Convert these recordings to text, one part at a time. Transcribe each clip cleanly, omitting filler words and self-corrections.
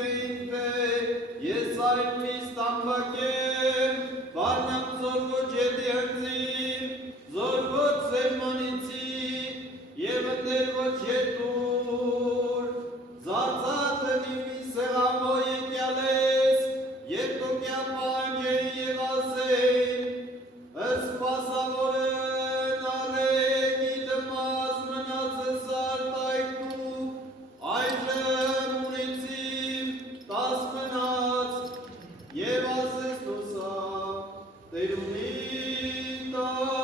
Ես այլմիս տամբակեմ, վարնամ զորվոչ եդիանցի, զորվոչ զերմանիցի, և ընդեր ոչ ետուր, զարծատն իմի սեղամո եկյալես, և տոկյա պանջեն և ասեն, սպասավորեն արեք իդմազ մնացը սարտայքնու, այժմ ունեցիմ տաս մնաց, և ասես նոսա, տերունի տաս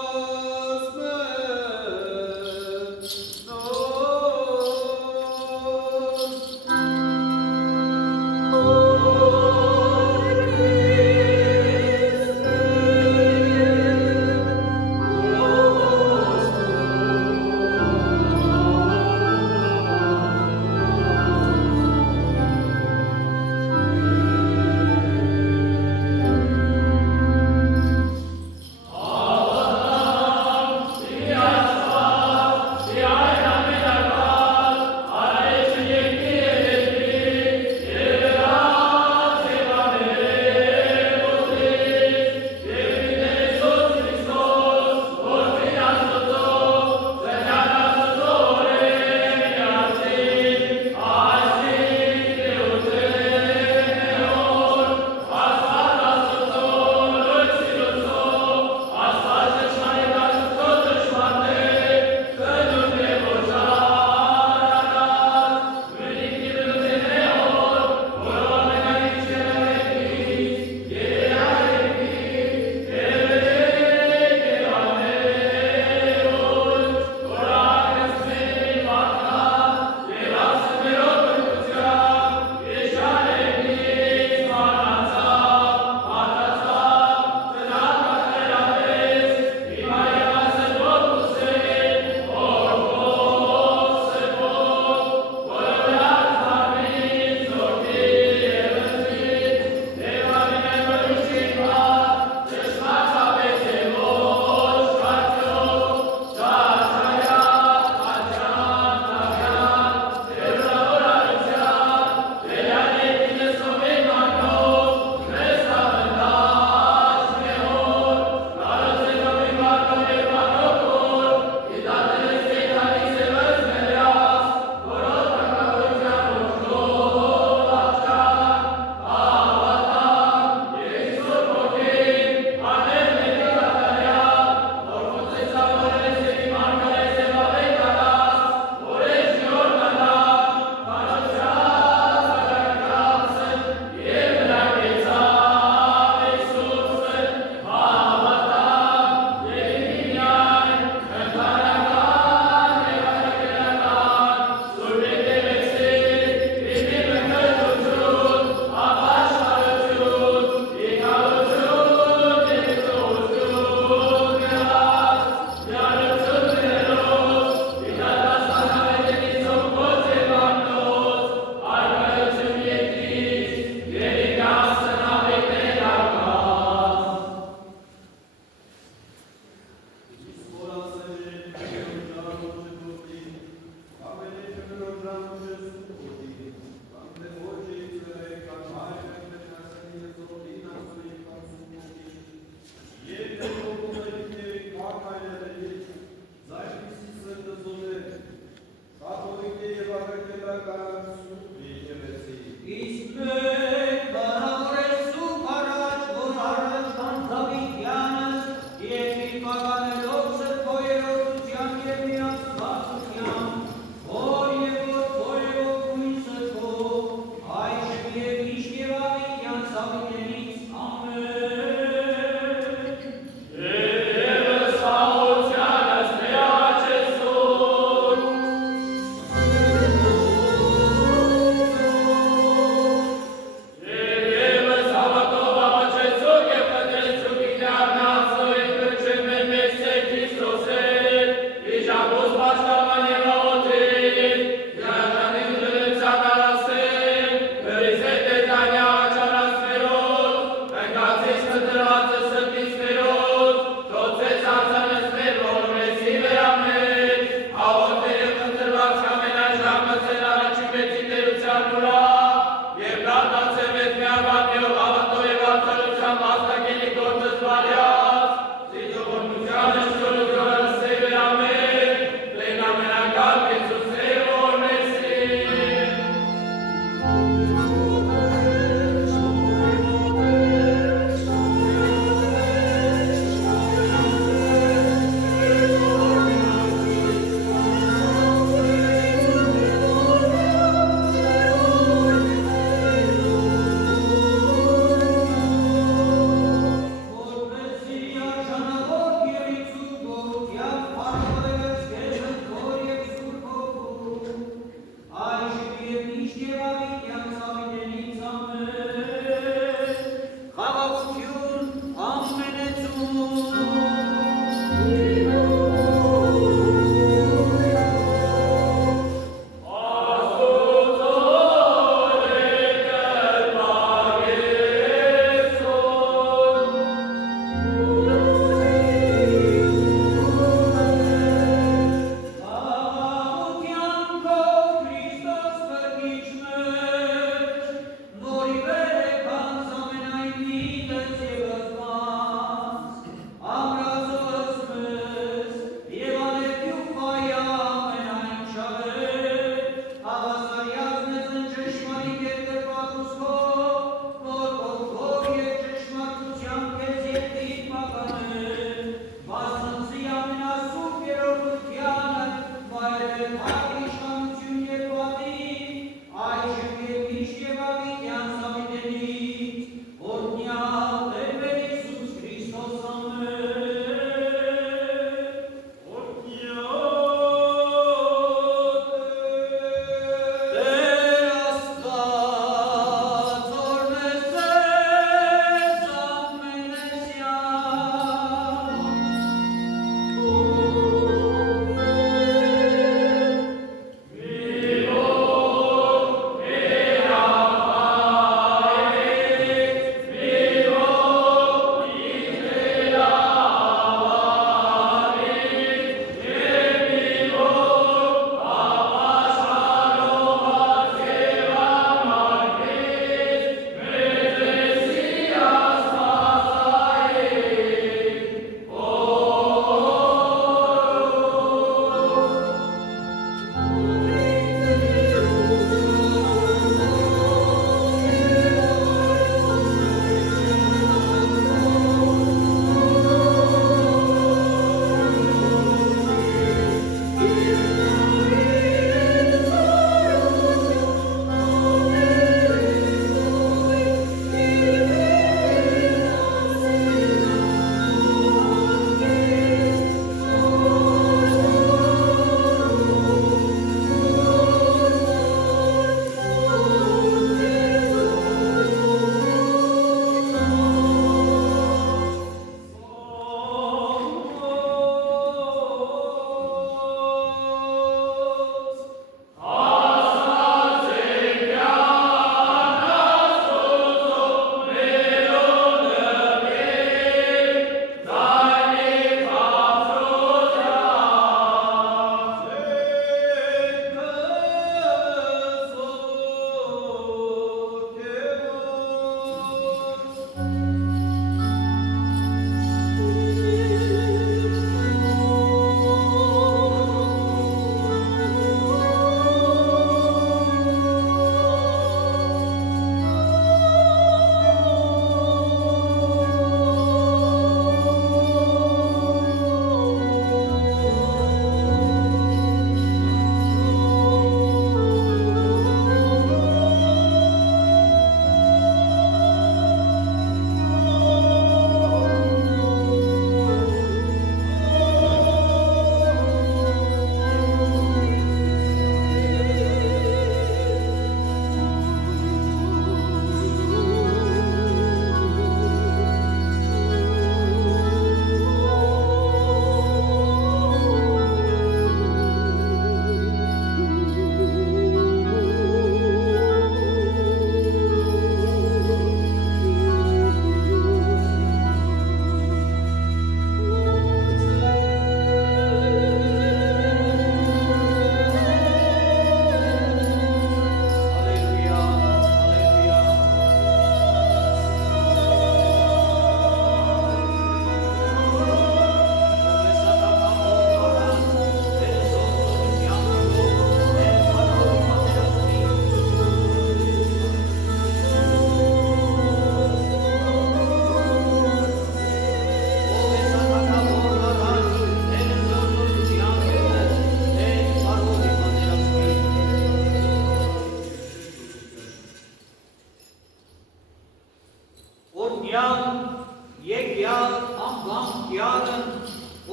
Տվյալ անվան կյարն,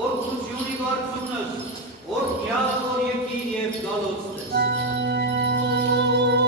օրգնությունի վարձունս, օրգյալ որ եկիր և գալոցնես։ Thank you.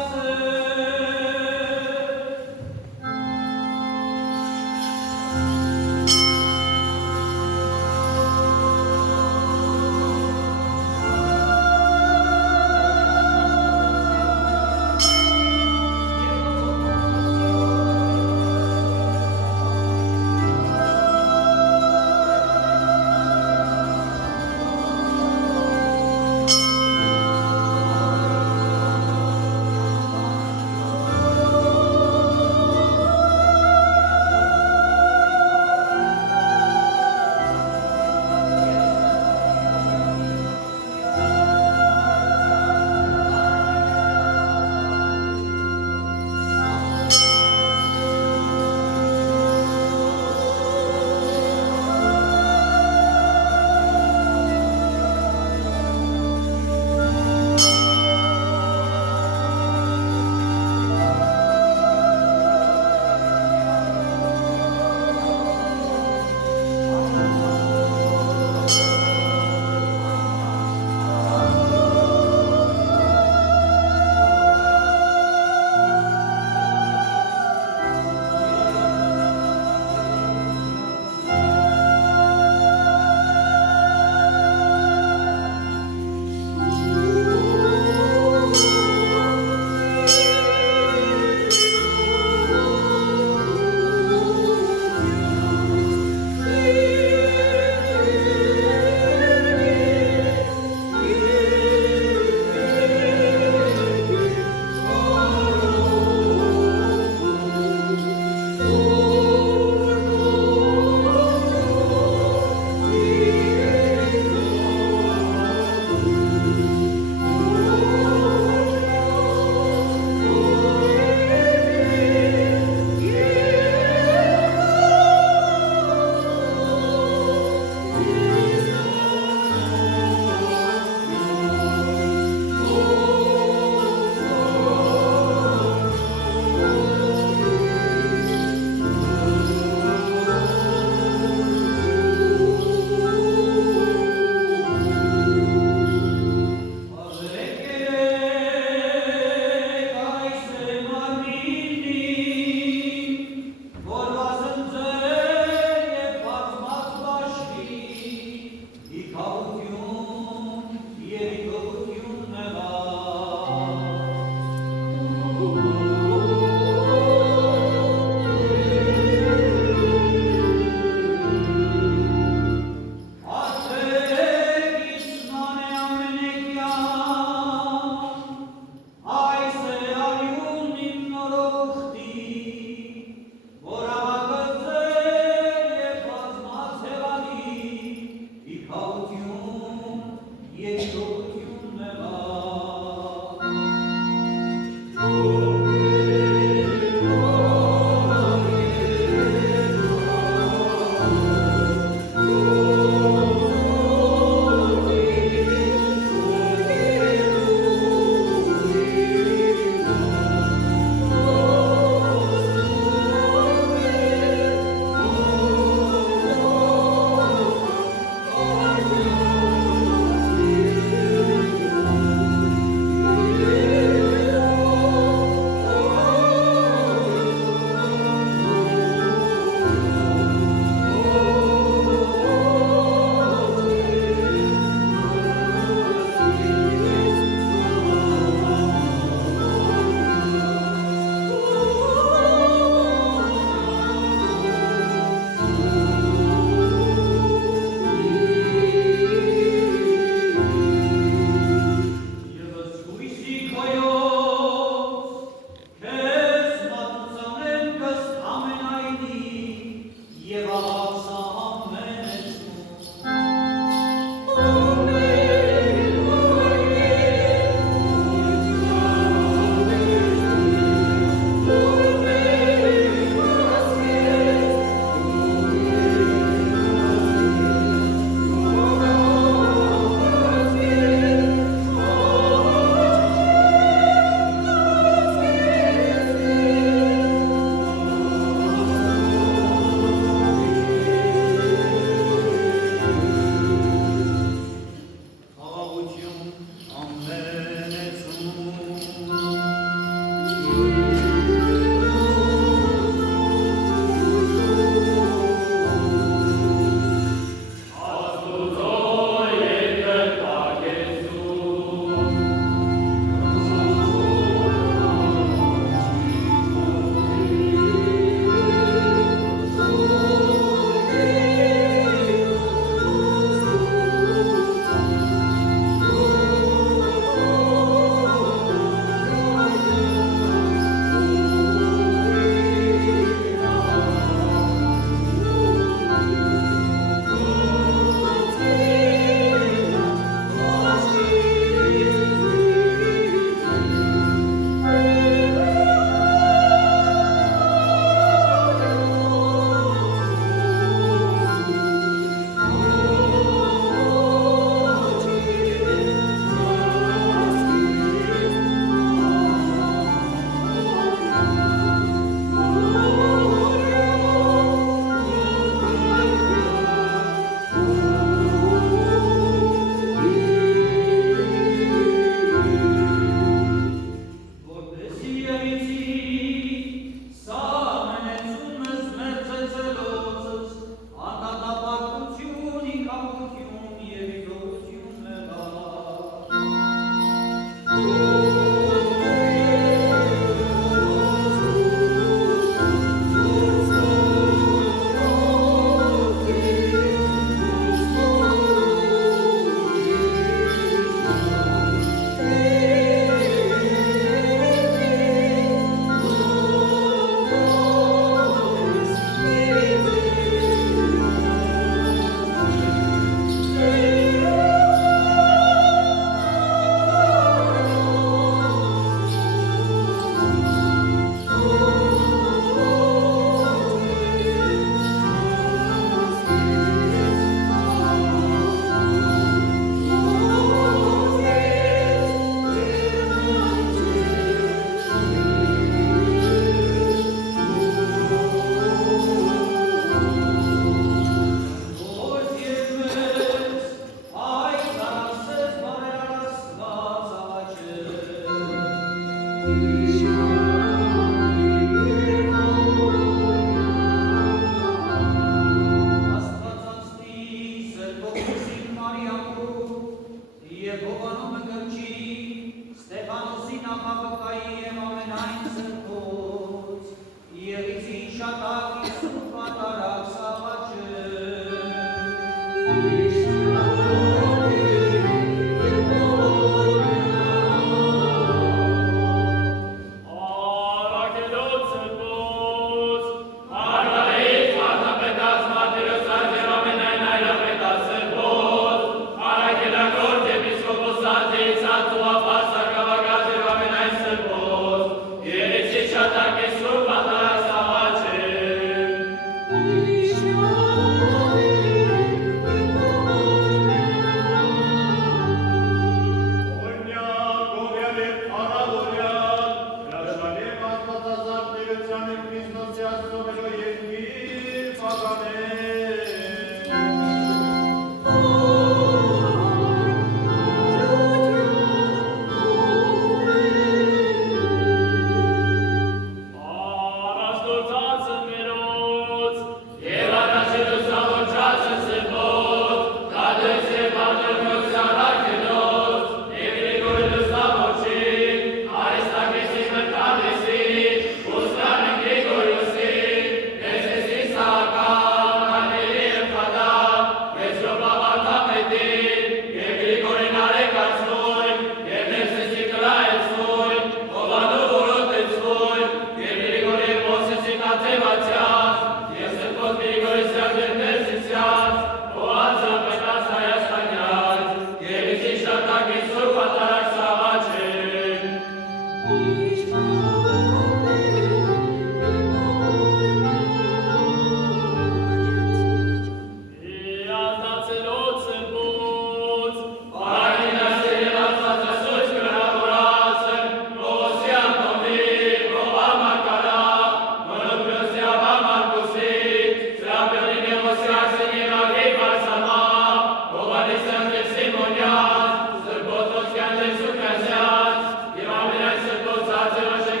Սրբոց ոսկյան դեսու կազյաց, և ամենայն սրբոց ածել աշեք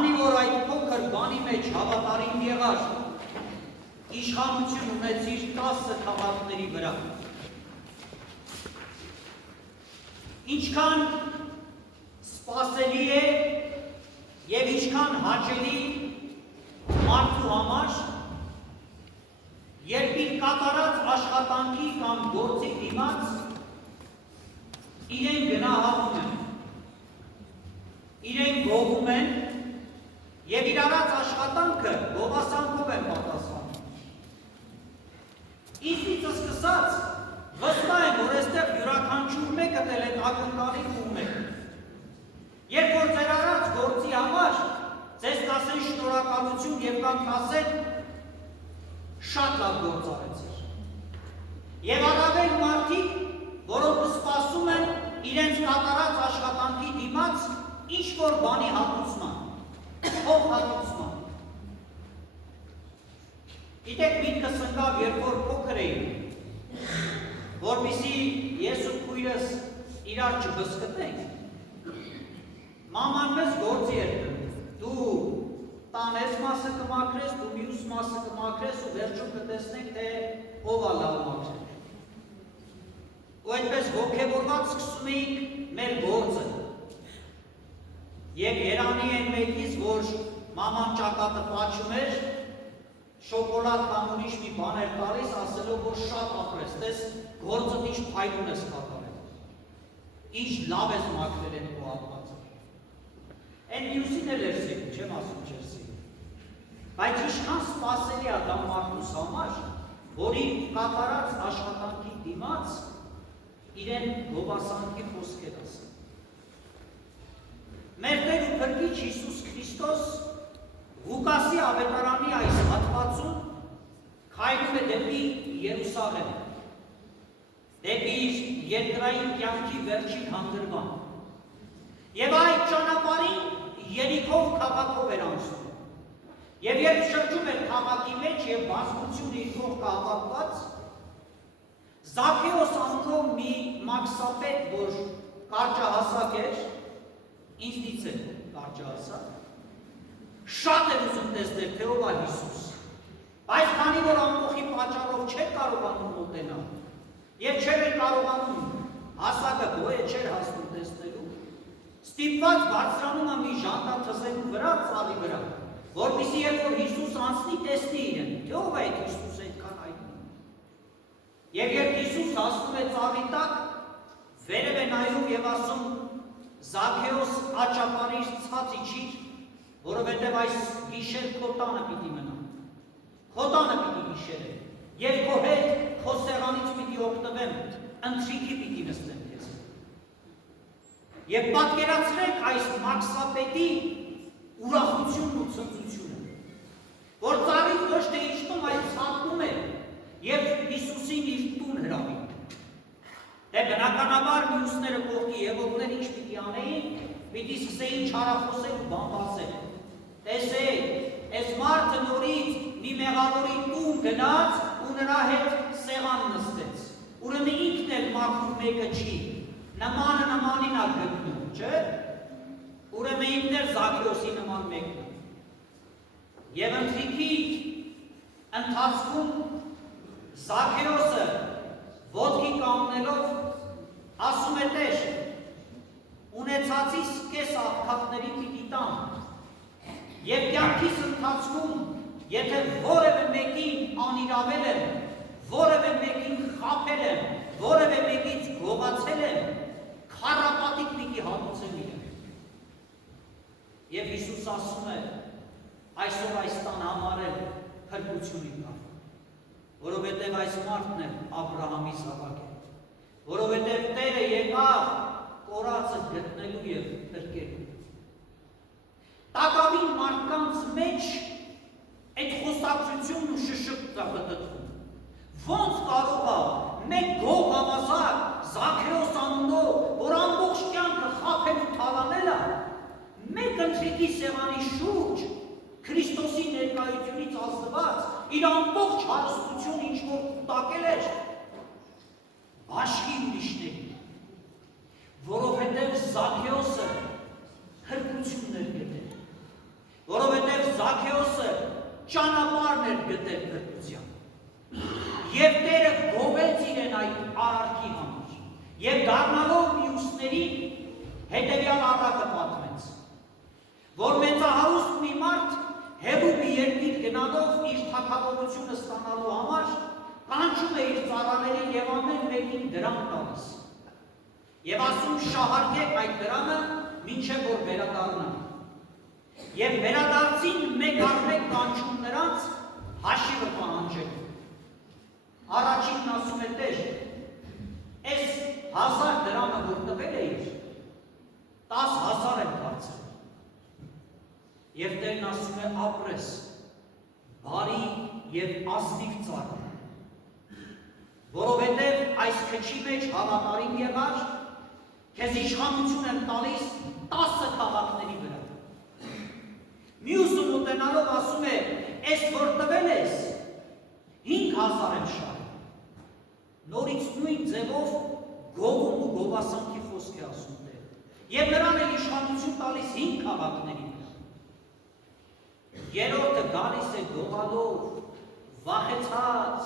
քանի որ այդ փոքր բանի մեջ հավատարիմ եղար, իշխանություն ունեցիր 10 քաղաքների վրա։ Ինչքան սպասելի է եւ ինչքան հաճելի մարդու համար, երբ իր կատարած աշխատանքի կամ գործի դիմաց իրեն գնահատում են, իրեն գովում են եւ իր արած աշխատանքը գովասանքով են պատասխանում։ Իսկից սկսած վստահ եմ, որ այստեղ յուրաքանչյուր մեկը դել են ակնկալի ու մեկ։ Երբ որ ձեր արած գործի համար ձեզ կասեն շնորհակալություն եւ կամ կասեն շատ լավ գործ արեցիր։ Եվ առավել մարդիկ, որոնք սպասում են իրենց կատարած աշխատանքի դիմաց ինչ-որ բանի հատուցման, ով հատուցման։ Գիտեք, միտքս ընկավ, երբ որ փոքր էի, որպեսզի ես ու քույրս իրար չբզկտենք, մաման մեզ գործի էր տվել, դու տան այս մասը կմաքրես, դու մյուս մասը կմաքրես ու վերջում կտեսնենք, թե ով ա լավ մաքրել։ Ու այդպես ոգևորված սկսում էինք մեր գործը։ Եվ երանի են մեկից, որ մաման ճակատը պաչում էր, շոկոլադ կամ ուրիշ մի բան էր տալիս, ասելով, որ շատ ապրես, տես գործդ ինչ փայլուն ես կատարել, ինչ լավ ես մաքրել են քո հատվածը։ Այն մյուսին էլ էր սիրում, չեմ ասում չէր սիրում։ Բայց ինչքան սպասելի է դա մարդուս համար, որի կատարած աշխատանքի դիմաց իրեն գովասանքի խոսքեր ասել։ Մեր Տեր ու Փրկիչ Հիսուս Քրիստոս Ղուկասի ավետարանի այս հատվածում քայլում է դեպի Երուսաղեմ, դեպի իր երկրային կյանքի վերջին հանգրվան։ Եվ այդ ճանապարհին Երիքով քաղաքով էր անցնում։ Եվ երբ շրջում էր քաղաքի մեջ եւ բազմությունը իր կողքը հավաքված, Զաքեոս անունով մի մաքսապետ, որ կարճահասակ էր, ինձնից է կարճահասակ, շատ էր ուզում տեսնել, թե ով է Հիսուս, բայց քանի որ ամբողջի պատճառով չէր կարողանում մոտենալ եւ չէր կարողանում հասակը գոյը չէր հասնում տեսնելու, ստիպված բարձրանում է մի ժանտաթզելու վրա, ծառի վրա, որպեսզի երբ որ Հիսուս անցնի, տեսնի իրեն, թե ով է այդ Հիսուսը այդքան հայտնի։ Եվ երբ Հիսուս հասնում է ծառի տակ, վերև է նայում եւ ասում. Զաքեոս աճապարիր ցած իջիր, որովհետև այս գիշեր քո տանը պիտի մնամ, քո տանը պիտի գիշերեմ, եւ քո հետ քո սեղանից պիտի օգտվեմ, ընթրիքի պիտի նստեմ քեզ։ Եվ պատկերացրեք այս մաքսապետի ուրախությունն ու ցնծությունը, որ ծառից ոչ թե իջնում, այլ ցատում է եւ Հիսուսին իր տուն հրավիրում։ Դե բնականաբար մյուսները կողքի եղողներ ինչ պիտի անեին, պիտի սկսեին չարախոսել ու բամբասել։ Տեսեք, այս մարդը նորից մի մեղավորի տուն գնաց ու նրա հետ սեղան նստեց։ Ուրեմն ինքն էլ մաքրում մեկը չի, նմանը նմանին ա գտնում, չէ՞։ Ուրեմն ինքն էլ Զաքեոսի նման մեկն է։ Եվ ընթրիքի ընթացքում Զաքեոսը ոտքի կանգնելով ասում է Տեր, ունեցածիս կես աղքատների պիտի տամ, եւ կյանքիս ընթացքում, եթե որևէ մեկին անիրավել եմ, որևէ մեկին խաբել եմ, որևէ մեկից գողացել եմ, քառապատիկ պիտի հատուցեմ իրեն։ Եվ Հիսուս ասում է, այսօր այս տան համար էլ փրկություն եկավ, որովհետև այս մարդն է Աբրահամի զավակ է, որովհետև Տերը եկավ կորածը գտնելու եւ փրկելու։ Տակավին մարդկանց մեջ այդ խոսակցությունն ու շշկտը գտնվում։ Ոնց կարող է մեկ գող հավասար Զաքեոս անունով, որ ամբողջ կյանքը խաբել ու թալանել է, մեկ ընթրիքի սեղանի շուրջ Քրիստոսի ներկայությունից ազնված իր ամբողջ հարստությունը ինչ-որ կուտակել էր բաշխի ուրիշների, որովհետև Զաքեոսը հրկություններ գտել, ճանապարհն էր գտել փրկության։ Եվ Տերը գովեց իրեն այդ արարքի համար։ Եվ դառնալով մյուսներին հետևյալ առակը պատմեց, որ մեծահարուստ մի մարդ Հեբուբի երկիր գնալով իր թագավորությունը ստանալու համար կանչում է իր ծառաներին եւ ամեն մեկին դրամ տալիս։ Եվ ասում շահարկեք այդ դրամը, մինչև որ վերադառնան։ Եվ վերադարձին մեկ առ մեկ կանչում նրանց հաշիվը պահանջելու։ Առաջինն ասում է Տեր, այս 1000 դրամը որ տվել էիր, 10,000 եմ դարձրել։ Եվ Տերն ասում է ապրես, բարի եւ ազնիվ ծառա, որովհետև այս քչի մեջ հավատարիմ եղար, քեզ իշխանություն եմ տալիս 10 քաղաքների վրա։ Մյուսը մոտենալով ասում է, այս որ տվել ես, 5,000 եմ շահել։ Նորից նույն ձևով գովում ու գովասանքի խոսք է ասում Տերը։ Եվ նրան է իշխանություն տալիս 5 քաղաքների վրա։ Երրորդը գալիս է գողալով, վախեցած,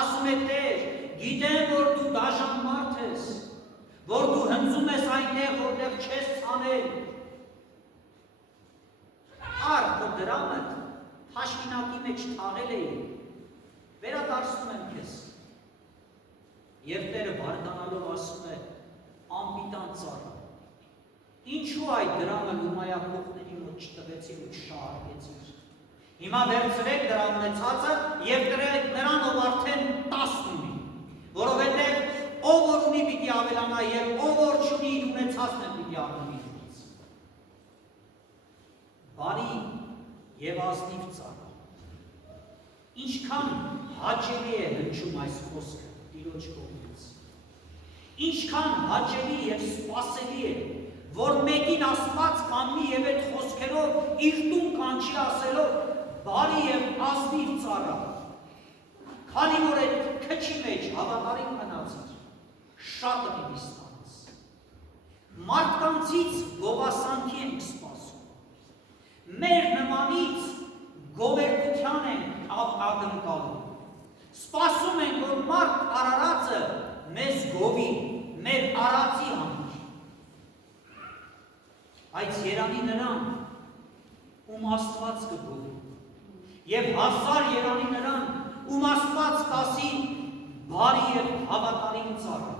ասում է Տեր, գիտեմ, որ դու դաժան մարդ ես, որ դու հնձում ես այնտեղ, որտեղ չես ցանել։ Առ քո դրամը թաշկինակի մեջ թաղել էի, վերադարձնում եմ քեզ։ Եվ Տերը բարկանալով ասում է, անպիտան ծառա, ինչու այդ դրամը լումայակողների մոտ չտվեցիր ու չշահարկեցիր։ Հիմա վերցրեք դրա ունեցածը և տրեք նրան, ով արդեն 10 ունի, որովհետև ով որ ունի պիտի ավելանա և ով որ չունի իր ունեցածն է պիտի առնի ինձ։ Բարի և ազնիվ ծառա, ինչքան հաճելի է հնչում այս խոսքը Տիրոջ կողմից, ինչքան հաճելի և սպասելի է, որ մեկին Աստված կանգնի և այդ խոսքերով իր տուն կանչի ասելով բարի և ազնիվ ծառա, քանի որ այդ քչի մեջ հավատարիմ մնացիր, շատը պիտի ստանաս։ Մարդկանցից գովասանքի ենք սպասում, մեր նմանից գովերգության ենք ակնկալում, սպասում ենք, որ մարդ արարածը մեզ գովի, մեր արածի համար։ Այս երանի նրան, ում Աստված կգովի, և 1000 երանի նրան, ում Աստված կասի բարի և հավատարիմ ծառա,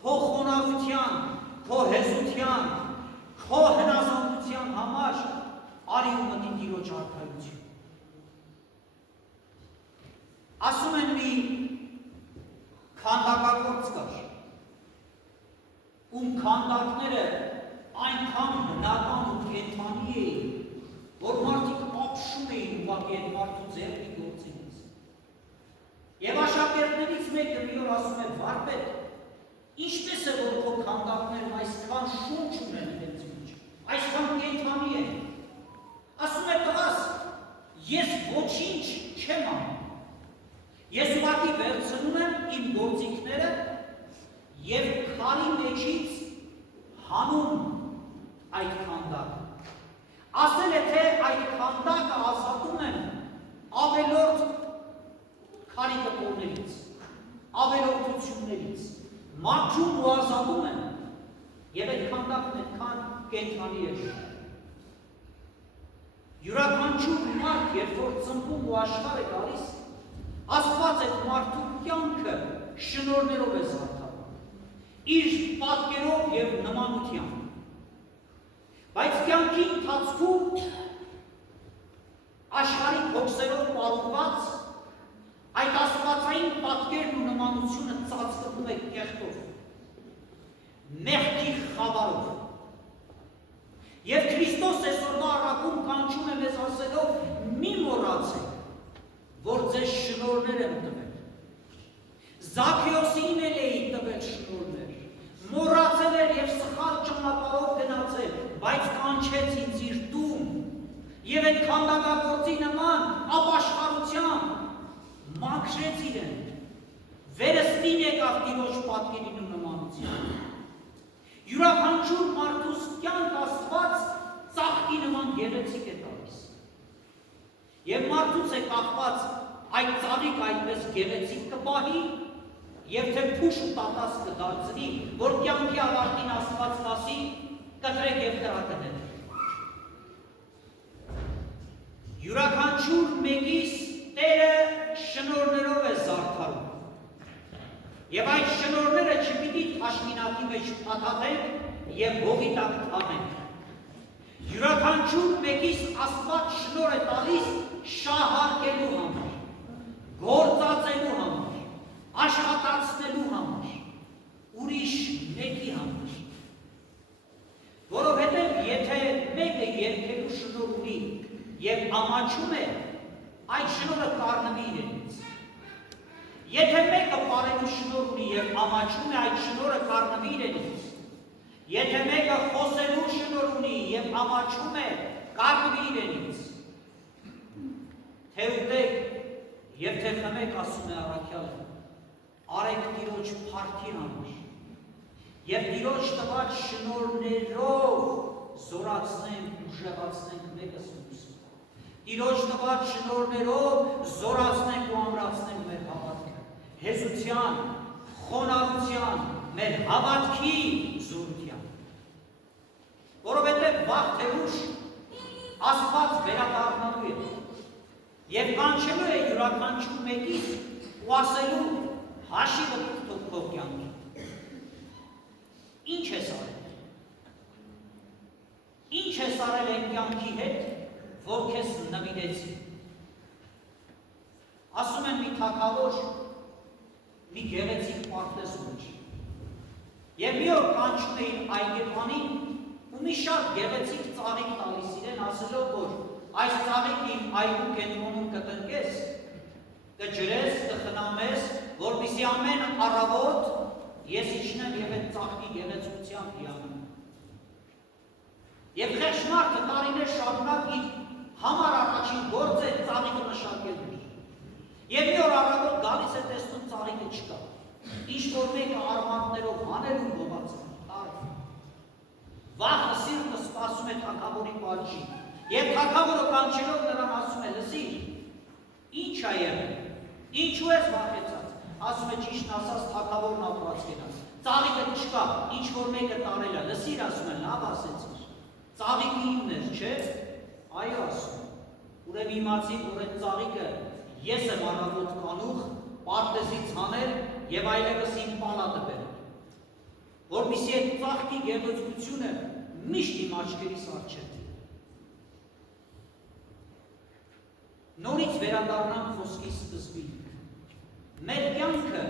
քո խոնարհության, քո հեզության, քո հնազանդության համար արի ու մտի Տիրոջ արքայություն։ Ասում են մի քանդակագործ կար, ում քանդակները այնքան բնական ու կենդանի էին, որ մարդիկ ապշում էին ուղղակի այդ մարդու ձեռքի գործից։ Եվ աշակերտներից մեկը մի օր ասում է, վարպետ, ինչպես է, որ քո քանդակներն այսքան շունչ ունեն իրենց մեջ, այսքան կենդանի են։ Ասում է, տղաս, ես ոչինչ չեմ անում։ Ես ուղղակի վերցնում եմ իմ գործիքները և քարի մեջից հանում այդ քանդակը։ Ասել է, թե այդ քանդակը ազատում եմ ավելորդ քարի կտորներից, ավելորդություններից, մաքրում ու ազատում եմ և այդ քանդակն այդքան կենդանի է։ Յուրաքանչյուր մարդ, երբ որ ծնվում ու աշխարհ է գալիս, Աստված այդ մարդու կյանքը շնորհներով է զարդարում, իր պատկերով և նմանությամբ։ Բայց կյանքի ընթացքում աշխարհի փոքսերով պարուրված այդ աստվածային պատկերն ու նմանությունը ծածկվում է կեղտով, մեղքի խավարով։ Եվ Քրիստոս այսօրվա առաքում կանչում է մեզ ասելով, մի մոռացեք, որ ձեզ շնորհներ եմ տվել։ Զաքեոսին էլ էի տվել շնորհներ, մոռացել էր և սխալ ճանապարհով գնացել, բայց կանչեց ինձ իր տուն և այդ քանդակագործի նման ապաշխարությամբ մաքրեց իրեն, վերստին եկավ Տիրոջ պատկերին ու նմանությամբ։ Յուրաքանչյուր մարդուս կյանք Աստված ծաղկի նման գեղեցիկ է տալիս։ եւ մարդուց է կախված այդ ծաղիկ այդպես գեղեցիկ կպահի եւ թե փուշ ու տատաս կդարձնի, որ կյանքի ավարտին Աստված ասի կտրեք եւ տրակնեք։ Յուրաքանչյուր մեկիս Տերը շնորհներով է զարդարում։ Եվ այդ շնորհները չպիտի թաշկինակի մեջ փաթաթենք եւ հողի տակ թափենք։ Յուրաքանչյուր մեկիս Աստված շնորհ է տալիս շահարկելու համար, գործածելու համար, աշխատացնելու համար, ուրիշ մեկի համար։ Որովհետև եթե մեկը երկելու շնորհ ունի եւ ամաչում է, այդ շնորհը կառնվի իրենից։ Եթե մեկը բարելու շնորհ ունի եւ ամաչում է, այդ շնորհը կառնվի իրենից։ Եթե մեկը խոսելու շնորհ ունի եւ ամաչում է, կառնվի իրենից։ Թե ուտեք եւ թե խմեք, ասում է առաքյալը, արեք Տիրոջ փառքի համար եւ Տիրոջ տված շնորհներով զորացնենք, ուժեղացնենք մեկս մյուսին։ Տիրոջ տված շնորհներով զորացնենք ու ամրացնենք մեր հավատքը, հեզության, խոնարհության, մեր հավատքի զորության։ Որովհետև վաղ թե ուշ Աստված վերադառնալու է եւ կանչելու է յուրաքանչյուր մեկից ու ասելու հաշիվը թող քո կյանքի։ Ինչ ես արել։ Ինչ ես արել այն կյանքի հետ, որ քեզ նվիրեցի։ Ասում են մի թագավոր մի գեղեցիկ պարտեզ ունի։ Եվ մի օր կանչում էին այգեպանին ու մի շատ գեղեցիկ ծաղիկ տալիս իրեն, ասելով, որ այս ծաղիկը իմ այգու կենտրոնում կտնկես, կջրես, կխնամես, որպեսզի ամեն առավոտ ես իջնեմ եւ այդ ծաղկի գեղեցկությամբ հիանում։ Եվ խեղճ մարդը տարիներ շարունակ իր համար առաջին գործ է ծաղիկը մշակելն էր։ Եվ մի օր առավոտ գալիս է տեսնում ծաղիկը չկա։ Ինչ-որ մեկը արմատներով հանել ու գողացել։ Վախը սիրտը սպասում է թագավորի պատժի։ Եվ թագավորը կանչելով նրան ասում է, լսիր, ի՞նչ ա եղել։ Ինչու ես վախեցած։ Ասում է, ճիշտն ասած, թագավորն ապրած գնաց։ Ծաղիկը չկա, ինչ-որ մեկը տարել է։ Լսիր, ասում է, լավ ասեցիր։ Ծաղիկը իմն էր, չէ՞։ Այո, ասում է։ Ուրեմն իմացի, որ այդ ծաղիկը ես եմ առավոտ կանուխ, պարտեզից հանել եւ այլևս իմ պալատը բերել։ Որպեսզի այդ ծաղկի գեղեցկությունը միշտ իմ աչքերիս առջև։ Նորից վերադառնանք խոսքի սկզբին։ Մեր կյանքը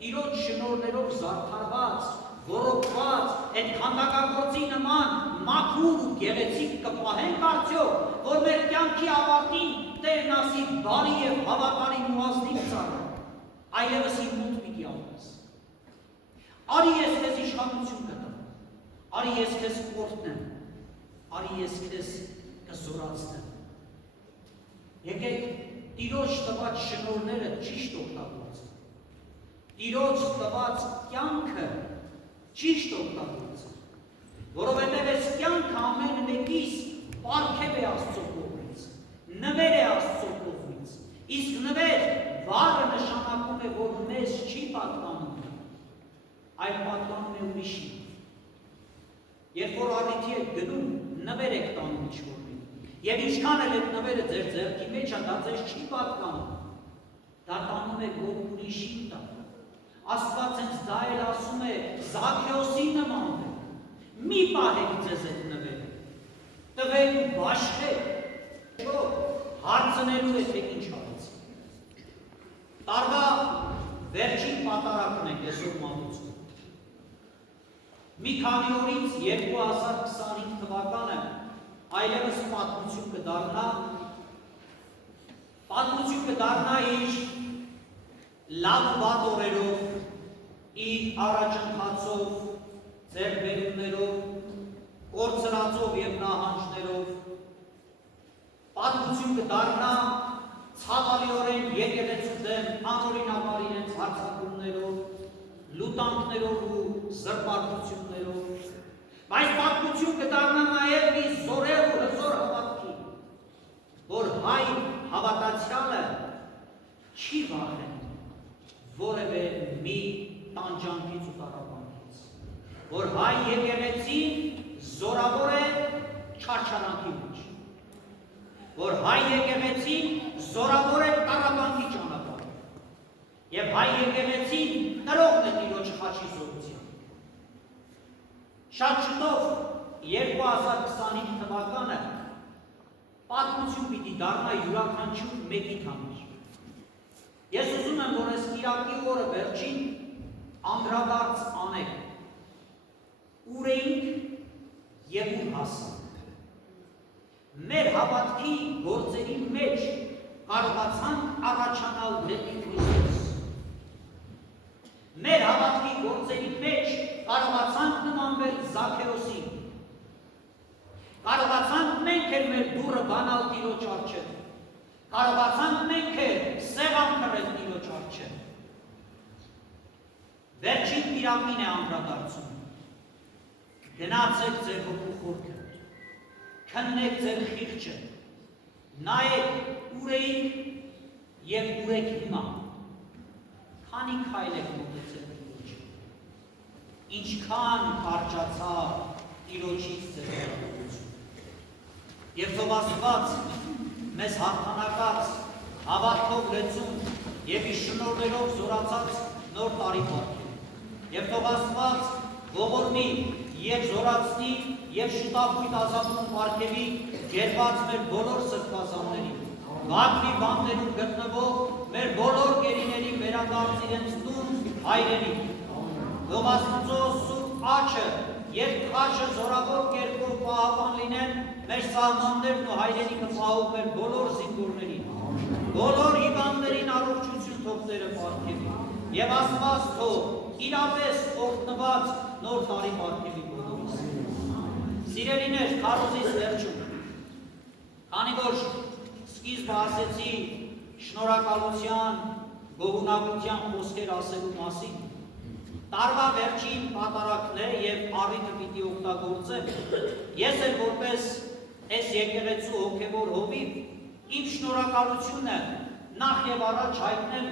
Տիրոջ շնորհներով զարդարված, ոռոգված, այդ քանդակագործի նման մաքուր ու գեղեցիկ կպահենք արդյոք, որ մեր կյանքի ավարտին Տերն ասի բարի եւ հավատարիմ ու ազնիվ ծառա, այլևս իմ մոտ պիտի ապրես։ Արի ես քեզ իշխանություն կտամ, արի ես քեզ կօրհնեմ, արի ես քեզ կզորացնեմ։ Եկեք Տիրոջ տված շնորհները ճիշտ օգտագործենք։ Տիրոջ տված կյանքը ճիշտ օգտագործենք։ Որովհետև այս կյանքը ամեն մեկիս պարգև է Աստծո կողմից, նվեր է Աստծո կողմից։ Իսկ նվեր վառը նշանակում է, որ մեզ չի պատկանում, այլ պատկանում է ուրիշին։ Երբ որ առիթի եք գնում, նվեր եք տանում ինչ-որ մեկին։ Եվ ինչքան էլ այդ նվերը ձեր ձեռքի մեջ է, դա ձեզ չի պատկանում։ Դա տանում է որ ուրիշին տա։ Աստված հենց դա էլ ասում է Զաքեոսի նմանվեք։ Մի պահեք ձեզ այդ նվերը։ Տվեք ու բաշխեք։ Հարցնելու է թե ինչ արեց։ Տարվա վերջին պատարակն է այսօր մատուցում։ Մի քանի օրից 2025 թվականը այլևս պատմություն կդառնա իր լավ վատ օրերով, իր առաջընթացով, ձեռքբերումներով, կորցրածով եւ նահանջներով, պատմություն կդառնա ցավալիորեն եկեղեցու դեմ անօրինաբար իրենց հարձակումներով, լուտանքներով ու զրպարտություններով, բայց պատմություն կդառնա նաև մի զորեղ ու հզոր հավատքի, որ հայ հավատացյալը չի վախենում որևէ մի տանջանքից ու տառապանքից, որ հայ եկեղեցին զորավոր է չարչարանքի մեջ, որ հայ եկեղեցին զորավոր է տառապանքի ճանապարհ, եւ հայ եկեղեցին տրողն է Տիրոջ խաչի զորության։ Շատ շուտով 2025 թվականը պատմություն պիտի դառնա յուրաքանչյուր մեկի համար։ Ես ուզում եմ, որ այս կիրակի օրը վերջին անդրադարձ անենք, ուր էինք եւ ուր հասանք։ Մեր հավատքի գործերի մեջ կարողացանք առաջանալ դեպի Քրիստոս։ Մեր հավատքի գործերի մեջ կարողացանք նմանվել Զաքեոսին։ Կարողացանք մենք էլ մեր դուռը բանալ Տիրոջ առջև։ Կարողացանք մենք էլ սեղան կռել Տիրոջ առջև։ Վերջին կիրակին է անդրադարձում։ Գնացեք ձեր հոգու խորքը, քննեք ձեր խիղճը, նայեք ուր էիք եւ ուր եք հիմա։ Քանի քայլ եք մոտեցել Տիրոջը։ Ինչքան կարճացավ Տիրոջից ձեր հեռավորությունը։ Եվ թող Աստված մեզ հաղթանակած, հավատքով լեցուն եւ իր շնորհներով զորացած նոր տարի պարգևի։ Եվ թող Աստված ողորմի եւ զորացնի եւ շուտապույտ ազատուն պարգևի ջերված մեր բոլոր սրբազաններին, Գաղտնի բաններում գտնվող մեր բոլոր գերիներին վերադարձ իրենց տուն հայրենին։ Թող Աստծո սուրբ աջը եւ քաչը զորավոր կերպով պահապան լինեն մեր սահմաններն ու հայրենիքը պահող մեր բոլոր զինվորներին, բոլոր հիվանդներին առողջություն թող Տերը պարգևի եւ Աստված թող իրապես օրհնված նոր տարի պարգևի բոլորիս։ Սիրելիներ, քարոզից վերջում, քանի որ սկիզբը ասեցի շնորհակալության, գոհունակության խոսքեր ասելու մասին, տարվա վերջին պատարակն է եւ առիթը պիտի օգտագործեմ։ Ես էլ որպես այս եկեղեցու հոգևոր հովիվ իմ շնորհակալությունը նախ եւ առաջ հայտնեմ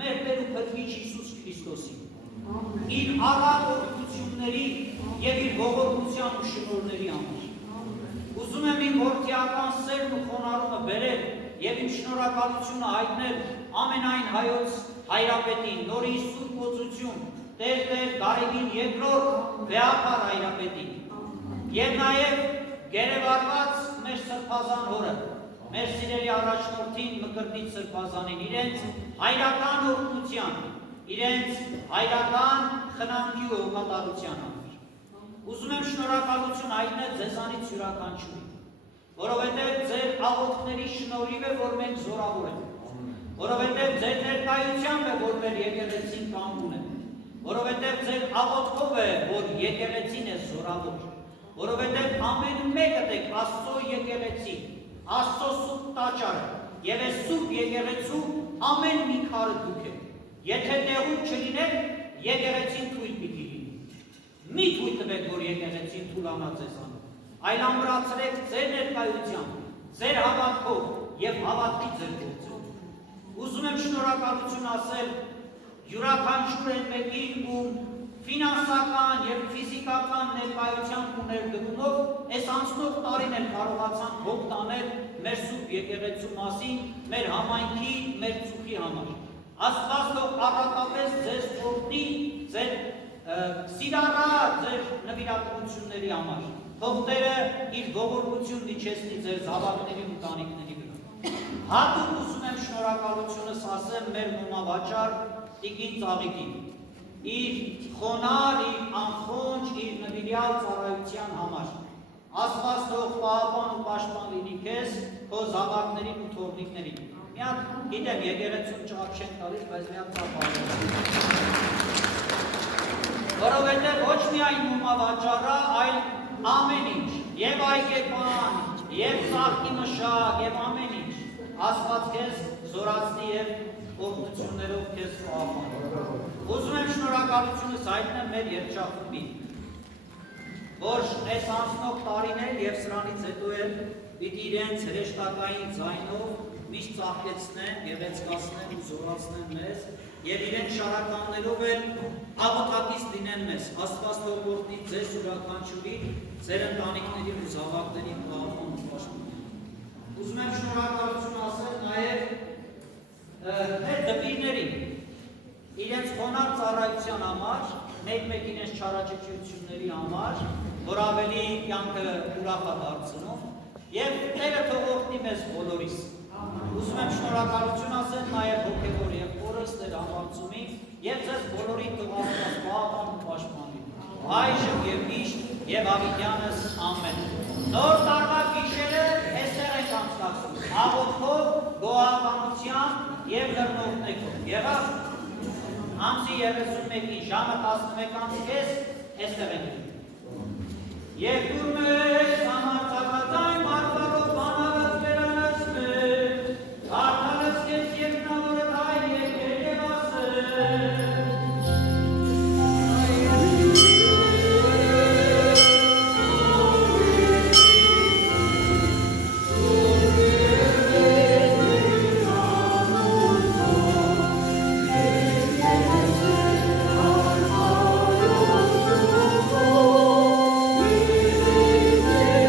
մեր Տեր ու Փրկիչ Հիսուս Քրիստոսին, իր առատ օրհնությունների եւ իր ողորմության ու շնորհների համար։ Ուզում եմ իմ որդիական սերն ու խոնարհումը բերել եւ իմ շնորհակալությունը հայտնել ամենայն հայոց հայրապետին, նորի սուրբ օծություն, Տեր Գարեգին երկրորդ վեհապար հայրապետին եւ նաեւ գերեվարված մեր սրբազան հորը, մեր սիրելի առաջնորդին Մկրտիչ սրբազանին, իրենց հայրական օրհնության, իրենց հայրական խնամքի ու հոգատարության համար։ Ուզում եմ շնորհակալություն հայտնել ձեզանից յուրաքանչյուրին, որովհետև ձեր աղոթքների շնորհիվ է, որ մենք զորավոր ենք, որովհետև ձեր ներկայությամբ է, որ մեր եկեղեցին կանգուն է, որովհետև ձեր աղոթքով է, որ եկեղեցին է զորավոր, որովհետև ամեն մեկդ եք Աստծո եկեղեցի, Աստծո սուրբ տաճարը եւ այս սուրբ եկեղեցու ամեն մի քարը դուք եք։ Եթե տեղում չլինեք, եկեղեցին թույլ պիտի լինի։ Մի թույլ տվեք, որ եկեղեցին թուլանա ձեզանով, այլ ամրացրեք ձեր ներկայությամբ, ձեր հավատքով եւ հավատքի ձեր գործով։ Ուզում եմ շնորհակալություն ասել յուրաքանչյուր այն մեկի, ում ֆինանսական եւ ֆիզիկական ներկայությամբ ու ներդրումով այս անցնող տարին էլ կարողացան հոգ տանել մեր սուրբ եկեղեցու մասին, մեր համայնքի, մեր ծուխի համար։ Աստված թող առատապես ձեզ օրհնի, ձեր սիրառա ձեր նվիրատվությունների համար։ Թող Տերը իր ողորմությունն իջեցնի ձեր զավակների ու տանիքների վրա։ Հատուկ ուզում եմ շնորհակալությունս ասեմ մեր մոմավաճառ Տիկին Ծաղիկին, իր խոնար, իր անխոնջ, իր նվիրյալ ծառայության համար։ Աստված թող պահապան ու պաշտպան լինի քեզ, քո զավակներին ու թողնիկներին։ Մի հատ գիտեմ եկեղեցուն ճառ չեն տալիս, բայց մի հատ ծափ որովհետև ոչ միայն մոմավաճառը, այլ ամեն ինչ, եւ այգեպան, եւ ծաղկի մշակ, եւ ամեն ինչ, Աստված քեզ զորացնի եւ օրհնություններով քեզ պահապանի։ Ուզում եմ շնորհակալությունս հայտնել մեր երգչախմբին, որ այս անցնող տարիներ եւ սրանից հետո էլ պիտի իրենց հրեշտակային ձայնով միշտ ծաղկեցնեն, գեղեցկացնեն ու զորացնեն մեզ եւ իրեն շարականներով էլ աղոթակից լինեն մեզ։ Աստված թող օրհնի ձեզ յուրաքանչյուրի, ձեր ընտանիքների ու զավակների պահպան ու պաշտպան։ Ուզում եմ շնորհակալություն ասել նաեւ մեր դպիրներին իրենց խոնարհ ծառայության համար, մեկ իրենց չարաճճությունների համար, որ ավելի կյանքը ուրախ է դարձնում, եւ Տերը թող օրհնի մեզ բոլորիս։ Ուզում եմ շնորհակալություն ասել նաեւ հոգեվոր եղբորս Տեր համարձումի եւ ձեզ բոլորին թող Աստված պահպան ու պաշտպանի։ Այժմ եւ միշտ եւ ավիտյանս ամեն։ Նոր տարվա գիշերը այստեղ ենք անցկացնում, աղոթքով, գոհականությամբ եւ լրնողներով։ Եղավ ամսի 31-ին ժամը 11:30 այստեղ ենք։ Եվ դու մեզ համարձակաձայն բարբարով բանալս վերանս մեզ, արդանս կեզ և նավորդ հայր եկել և ասել։ Yeah.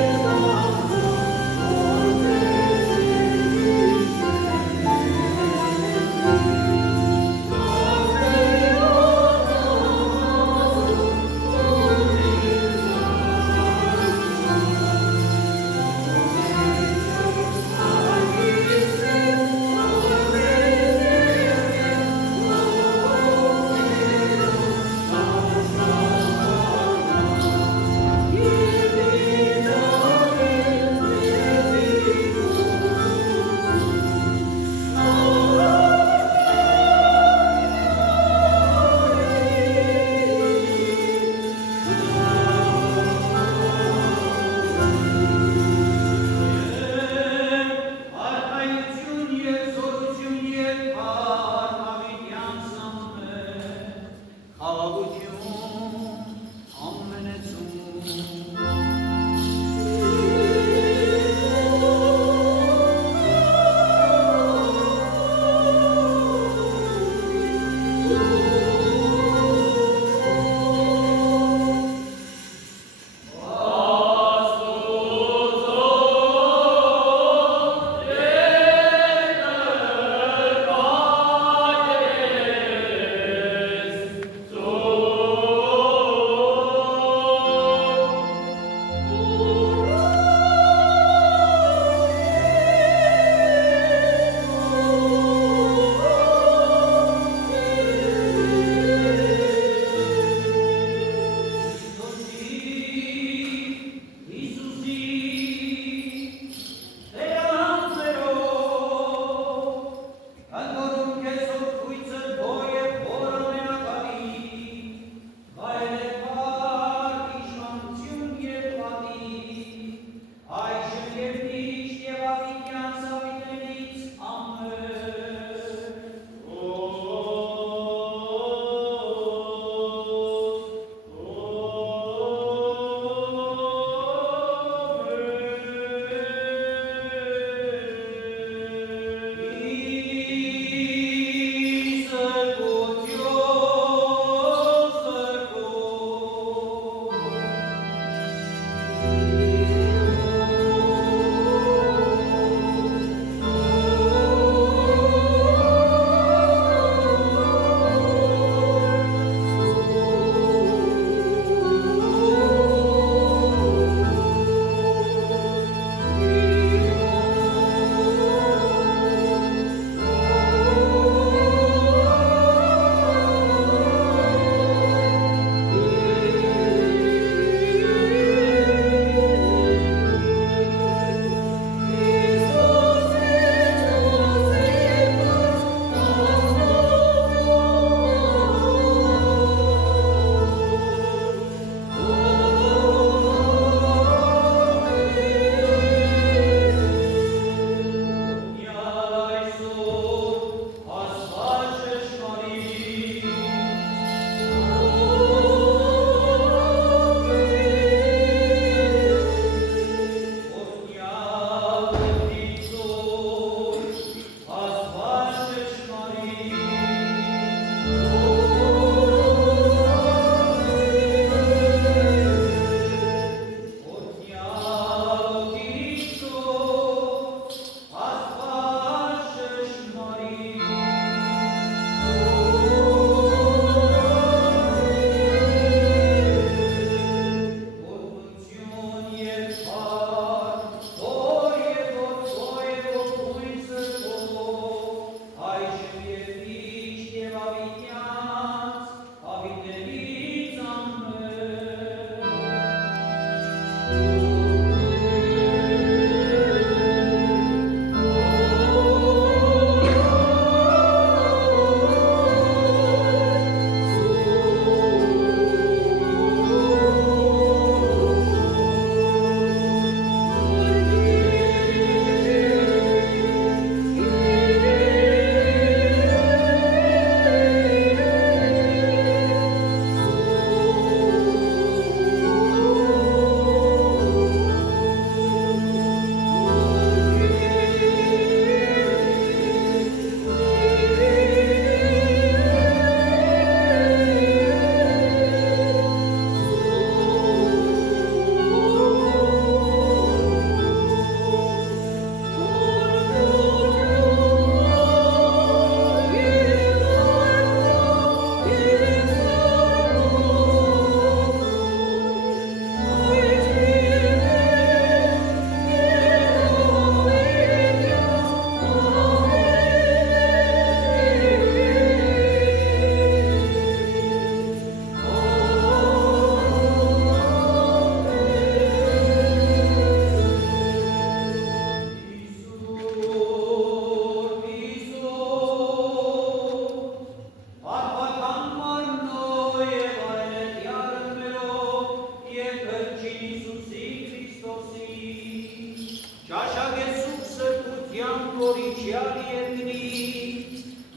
կորիչյալ երկրի,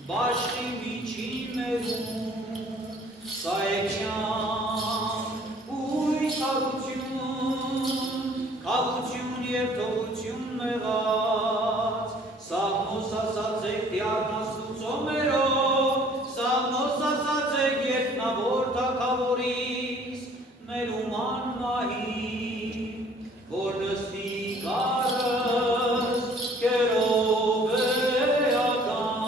բաշխի միջին մերում, սայեկյան, ույս քավություն և թողություն մեղած, Սաղմոս ասած եք դիարն Աստուծո մերով, Սաղմոս ասած եք երկնավոր թագավորից, մերուման մահի, որ նստի կարս կերով էական։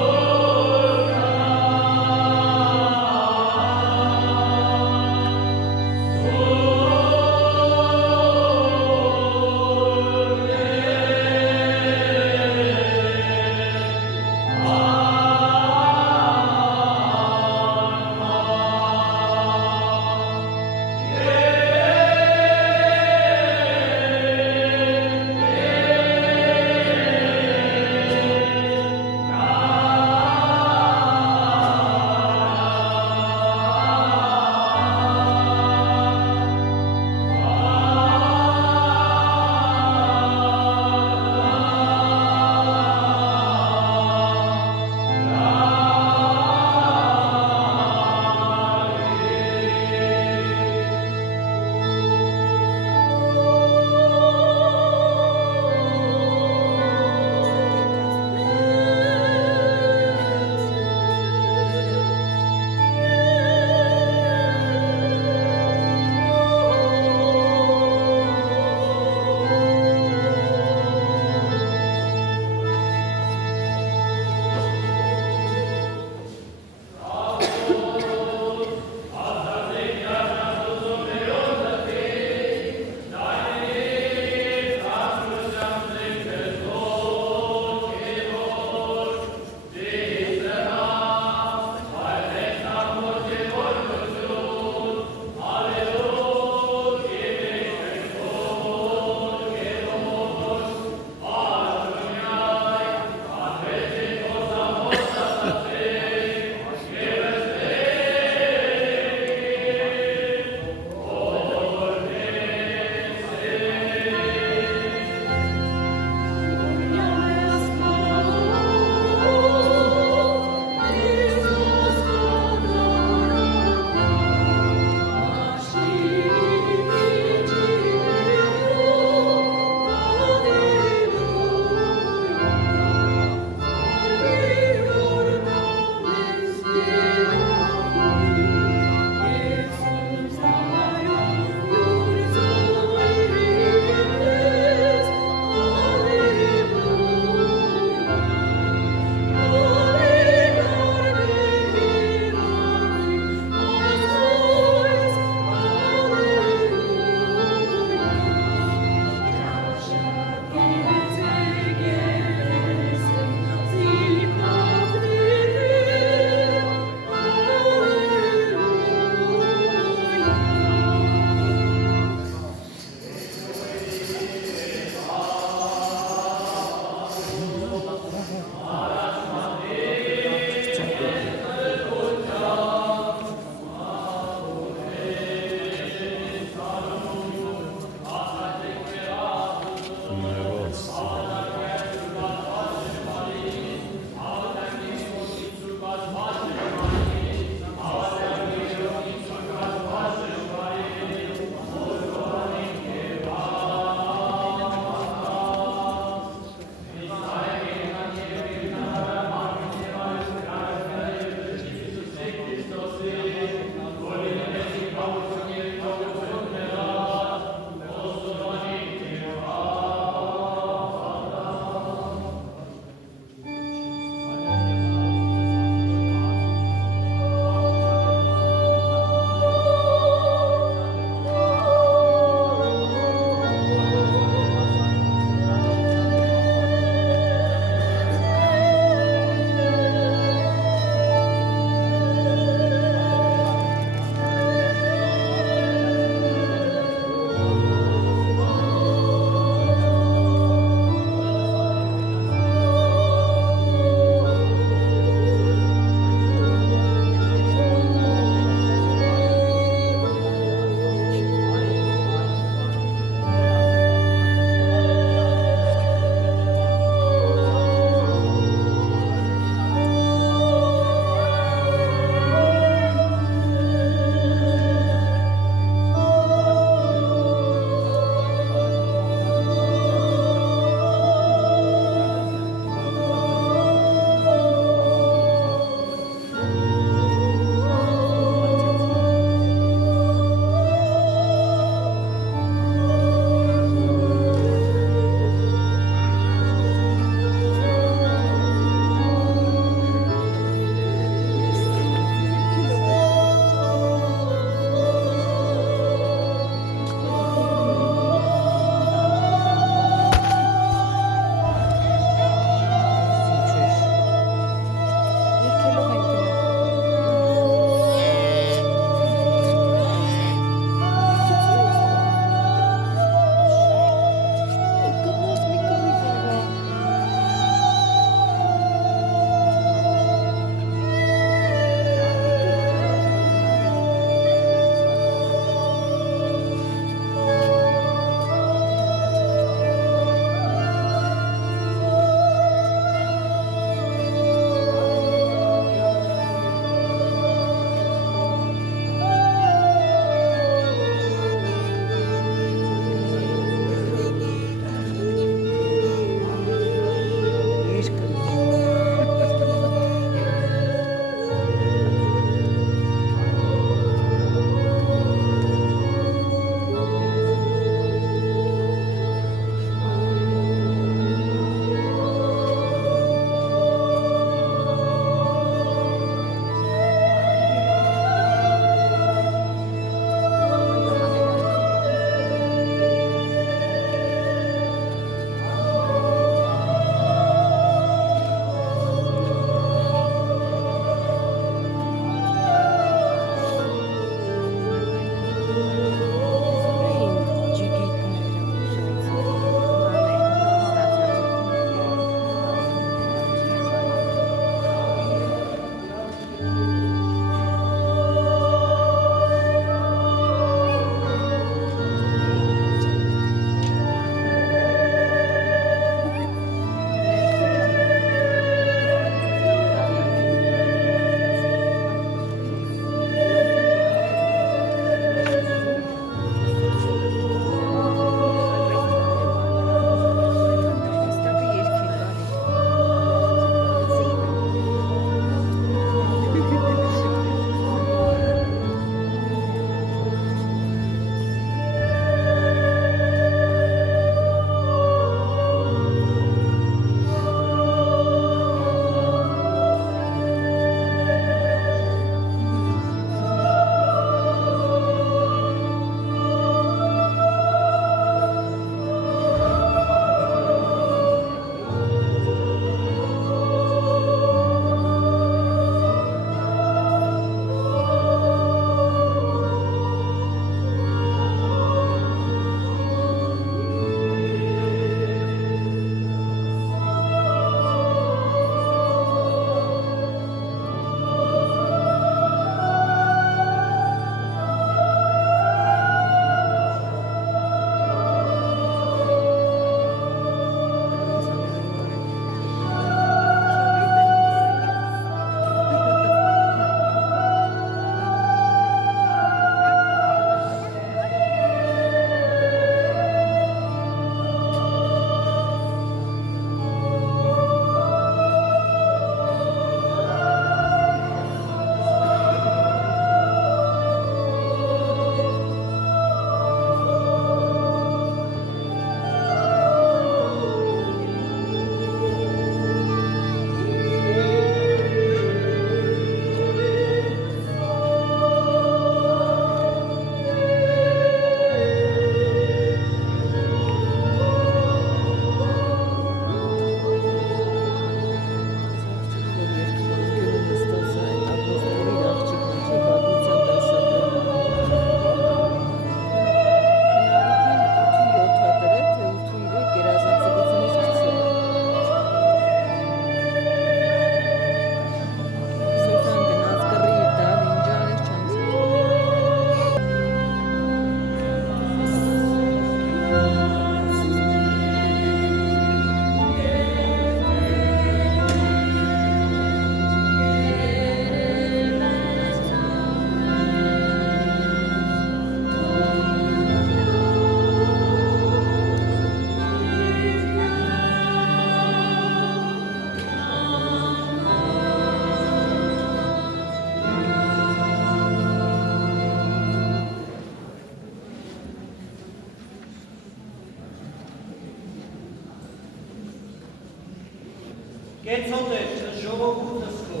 կեցոտեր ժողովուրդս քո,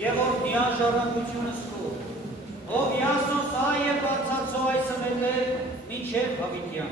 եւ որ դիան ժառանգությունս քո, ով Իասոս այ է բարձացո այս մետեր մինչև հավիտյան։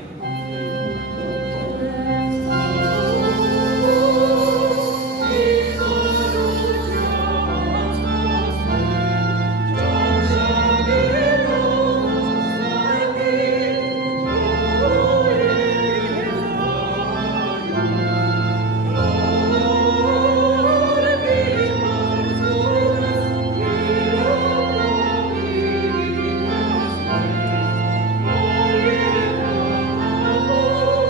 Oh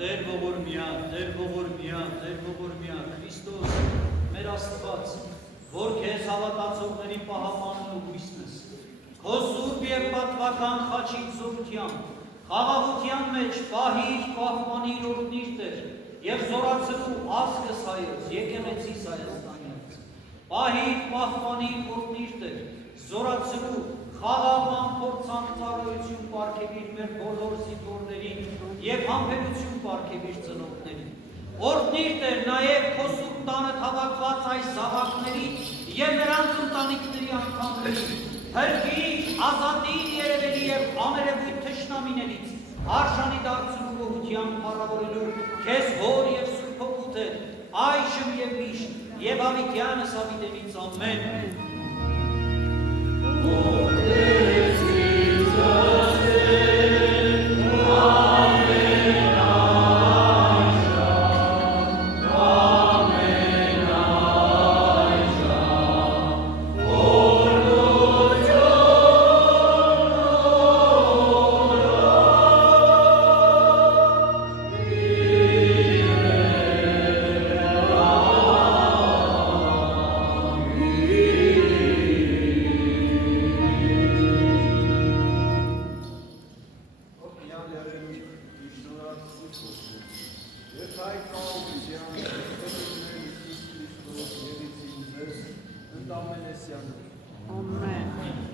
Տեր ողորմյա, Տեր ողորմյա, Տեր ողորմյա, Քրիստոս, մեր Աստված, որ քեզ հավատացողների պահապանն ու հույսն ես, քո սուրբ և պատվական խաչի զորությամբ, խաղաղության մեջ պահիր, պահպանիր, օրհնիր Տեր, և զորացրու ազգս հայոց, եկեղեցիս Հայաստանից, պահիր, պահպանիր, օրհնիր Տեր, զորացրու խաղաղ փորձանք ծառայություն պարգևիր մեր բոլոր զինվորներին և համբերություն պարգևիր ծնողներին։ Օրհնիր Տեր նաև քո սուրբ տանը թավակված այս զավակների և նրանց ընտանիքների անդամներին, փրկիր, ազատիր երևելի և աներևույթ թշնամիներից, արժանի դարձնու գոհության փառավորելու քեզ հոր և Սուրբ Հոգուդ հետ, այժմ և միշտ, և հավիտյանս հավիտենից ամեն։ Amen.